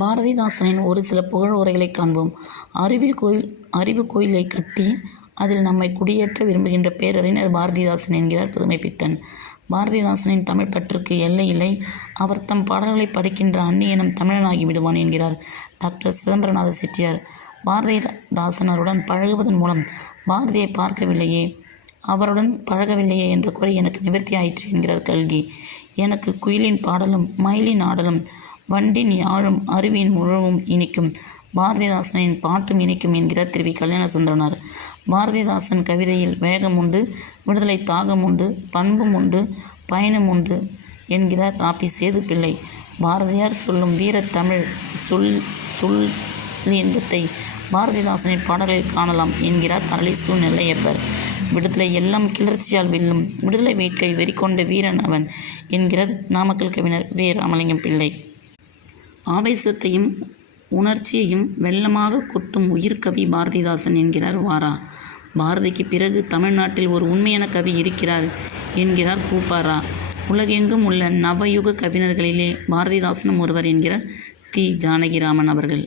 பாரதிதாசனின் ஒரு சில புகழ் உரைகளை காண்போம். அறிவு கோயிலை கட்டி அதில் நம்மை குடியேற்ற விரும்புகின்ற பேரறிஞர் பாரதிதாசன் என்கிறார் புதுமைப்பித்தன். பாரதிதாசனின் தமிழ் பற்றுக்கு எல்லை இல்லை. அவர் தம் பாடல்களை படிக்கின்ற அந்நியனும் தமிழனாகி விடுவான் என்கிறார் டாக்டர் சிதம்பரநாத செட்டியார். பாரதிதாசனருடன் பழகுவதன் மூலம் பாரதியை பார்க்கவில்லையே, அவருடன் பழகவில்லையே என்ற குறை எனக்கு நிவர்த்தி ஆயிற்று என்கிறார் கல்கி. எனக்கு குயிலின் பாடலும் மயிலின் ஆடலும் வண்டின் யாழும் அருவியின் முழவும் இனிக்கும், பாரதிதாசனின் பாட்டும் இனிக்கும் என்கிறார் திரு வி. கல்யாண சுந்தரனார். பாரதிதாசன் கவிதையில் வேகம் உண்டு, விடுதலை தாகம் உண்டு, பண்பும் உண்டு, பயனும் உண்டு என்கிறார் ராபி. சேதுப்பிள்ளை. பாரதியார் சொல்லும் வீரத்தமிழ் சொல்லின்பத்தை பாரதிதாசனின் பாடல்களில் காணலாம் என்கிறார் அரளி சு. நெல்லையப்பர். விடுதலை எல்லாம் கிளர்ச்சியால் வெல்லும், விடுதலை வேட்கை வெறிகொண்ட வீரன் அவன் என்கிறார் நாமக்கல் கவிஞர் வே. ராமலிங்கம் பிள்ளை. ஆவேசத்தையும் உணர்ச்சியையும் வெள்ளமாக கொட்டும் உயிர்கவி பாரதிதாசன் என்கிறார் வாரா. பாரதிக்கு பிறகு தமிழ்நாட்டில் ஒரு உண்மையான கவி இருக்கிறார் என்கிறார் பூப்பாரா. உலகெங்கும் உள்ள நவயுக கவிஞர்களிலே பாரதிதாசனும் ஒருவர் என்கிறார் தி. ஜானகிராமன் அவர்கள்.